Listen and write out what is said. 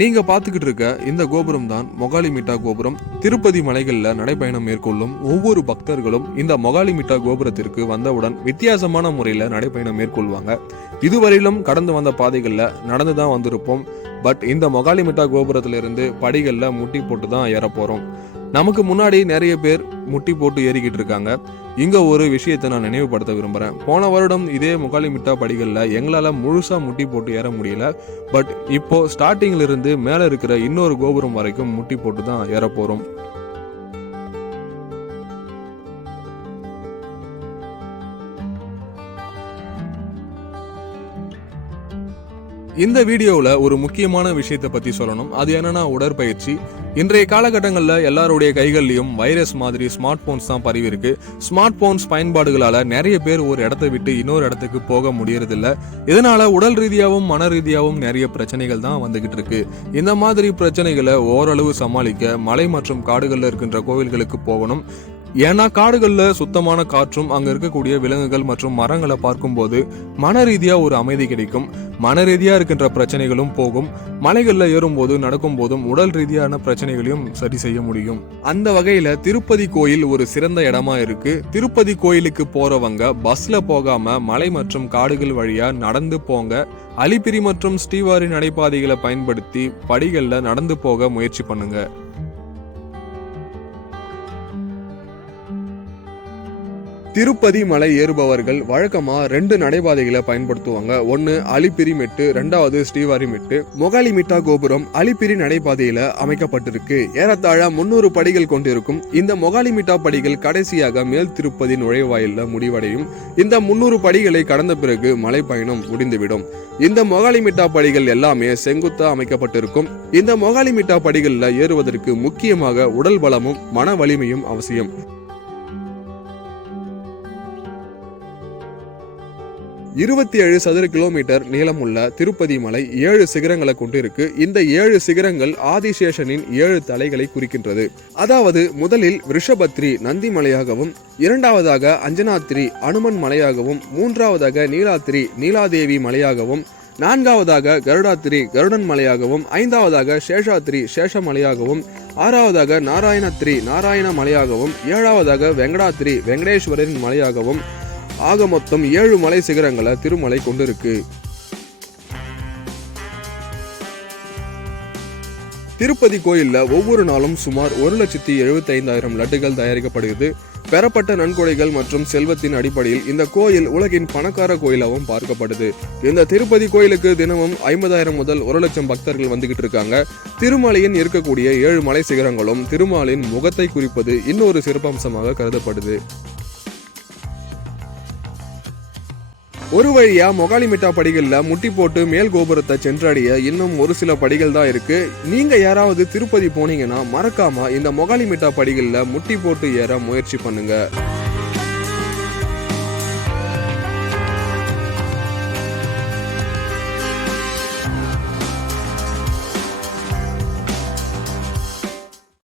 நீங்க பாத்துக்கிட்டு இருக்க இந்த கோபுரம் தான் மொகாலிமிட்டா கோபுரம். திருப்பதி மலைகள்ல நடைபயணம் மேற்கொள்ளும் ஒவ்வொரு பக்தர்களும் இந்த மொகாலிமிட்டா கோபுரத்திற்கு வந்தவுடன் வித்தியாசமான முறையில நடைபயணம் மேற்கொள்வாங்க. இதுவரையிலும் கடந்து வந்த பாதைகள்ல நடந்துதான் வந்திருப்போம். பட் இந்த மொகாலிமிட்டா கோபுரத்திலிருந்து படிகள்ல முட்டி போட்டு தான் ஏற போறோம். நமக்கு முன்னாடி நிறைய பேர் முட்டி போட்டு ஏறிக்கிட்டு இருக்காங்க. இங்க ஒரு விஷயத்தை நான் நினைவுபடுத்த விரும்புறேன். போன வருடம் இதே மொகாலிமிட்டா படிகள்ல எங்களால முழுசா முட்டி போட்டு ஏற முடியல. பட் இப்போ ஸ்டார்டிங்ல இருந்து மேல இருக்கிற இன்னொரு கோபுரம் வரைக்கும் முட்டி போட்டு தான் ஏற போறோம். இந்த வீடியோவில் ஒரு முக்கியமான விஷயத்தை பற்றி சொல்லணும். அது என்னன்னா உடற்பயிற்சி. இன்றைய காலகட்டங்களில் எல்லாருடைய கைகள்லையும் வைரஸ் மாதிரி ஸ்மார்ட் போன்ஸ் தான் பரவி இருக்கு. ஸ்மார்ட் போன்ஸ் பயன்பாடுகளால் நிறைய பேர் ஒரு இடத்தை விட்டு இன்னொரு இடத்துக்கு போக முடியறதில்ல. இதனால உடல் ரீதியாகவும் மன ரீதியாகவும் நிறைய பிரச்சனைகள் தான் வந்துகிட்டு இருக்கு. இந்த மாதிரி பிரச்சனைகளை ஓரளவு சமாளிக்க மலை மற்றும் காடுகளில் இருக்கின்ற கோவில்களுக்கு போகணும். ஏன்னா காடுகள்ல சுத்தமான காற்றும் அங்க இருக்கக்கூடிய விலங்குகள் மற்றும் மரங்களை பார்க்கும்போது மன ரீதியா ஒரு அமைதி கிடைக்கும். மன ரீதியா இருக்கின்ற பிரச்சனைகளும் போகும். மலைகள்ல ஏறும்போது நடக்கும் போதும் உடல் ரீதியான பிரச்சனைகளையும் சரி செய்ய முடியும். அந்த வகையில திருப்பதி கோயில் ஒரு சிறந்த இடமா இருக்கு. திருப்பதி கோயிலுக்கு போறவங்க பஸ்ல போகாம மலை மற்றும் காடுகள் வழியா நடந்து போங்க. அலிபிரி மற்றும் ஸ்ரீவாரி நடைபாதைகளை பயன்படுத்தி படிகள்ல நடந்து போக முயற்சி பண்ணுங்க. திருப்பதி மலை ஏறுபவர்கள் வழக்கமா 2 நடைபாதைகளை பயன்படுத்துவாங்க. ஒன்னு அலிபிரி மெட்டு, 2வது ஸ்ரீவாரி மெட்டு. மொகாலிமிட்டா கோபுரம் அலிபிரி நடைபாதையில அமைக்கப்பட்டிருக்கு. ஏறத்தாழ 300 படிகள் கொண்டிருக்கும். இந்த மொகாலிமிட்டா படிகள் கடைசியாக மேல் திருப்பதி நுழைவாயில்ல முடிவடையும். இந்த 300 படிகளை கடந்த பிறகு மலை பயணம் முடிந்துவிடும். இந்த மொகாலிமிட்டா படிகள் எல்லாமே செங்குத்தா அமைக்கப்பட்டிருக்கும். இந்த மொகாலிமிட்டா படிகள்ல ஏறுவதற்கு முக்கியமாக உடல் பலமும் மன வலிமையும் அவசியம். 27 சதுர கிலோமீட்டர் நீளமுள்ள திருப்பதி மலை 7 சிகரங்களை கொண்டிருக்கு. இந்த 7 சிகரங்கள் ஆதிசேஷனின் 7 தலைகளை குறிக்கின்றது. அதாவது முதலில் ரிஷபத்ரி நந்தி மலையாகவும், 2வதாக அஞ்சனாத்ரி அனுமன் மலையாகவும், 3வதாக நீலாத்ரி நீலாதேவி மலையாகவும், 4வதாக கருடாத்ரி கருடன் மலையாகவும், 5வதாக சேஷாத்ரி சேஷ மலையாகவும், 6வதாக நாராயணத்ரி நாராயண மலையாகவும், 7வதாக வெங்கடாத்ரி வெங்கடேஸ்வரின் மலையாகவும், ஆக மொத்தம் 7 மலை சிகரங்களை திருமலை கொண்டிருக்கு. திருப்பதி கோயில்ல ஒவ்வொரு நாளும் சுமார் 1,75,000 லட்டுகள் தயாரிக்கப்படுகிறது. பெறப்பட்ட நன்கொடைகள் மற்றும் செல்வத்தின் அடிப்படையில் இந்த கோயில் உலகின் பணக்கார கோயிலாகவும் பார்க்கப்படுது. இந்த திருப்பதி கோயிலுக்கு தினமும் 50,000 முதல் 1,00,000 பக்தர்கள் வந்துகிட்டு இருக்காங்க. திருமலையின் இருக்கக்கூடிய 7 மலை சிகரங்களும் திருமாலின் முகத்தை குறிப்பது இன்னொரு சிறப்பம்சமாக கருதப்படுது. ஒரு வழியா மொகாலிமிட்டா படிகள்ல முட்டி போட்டு மேல் கோபுரத்தை சென்றடைய இன்னும் ஒரு சில படிகள் தான் இருக்கு. நீங்க யாராவது திருப்பதி போனீங்கன்னா மறக்காம இந்த மொகாலிமிட்டா படிகள்ல முட்டி போட்டு ஏற முயற்சி பண்ணுங்க.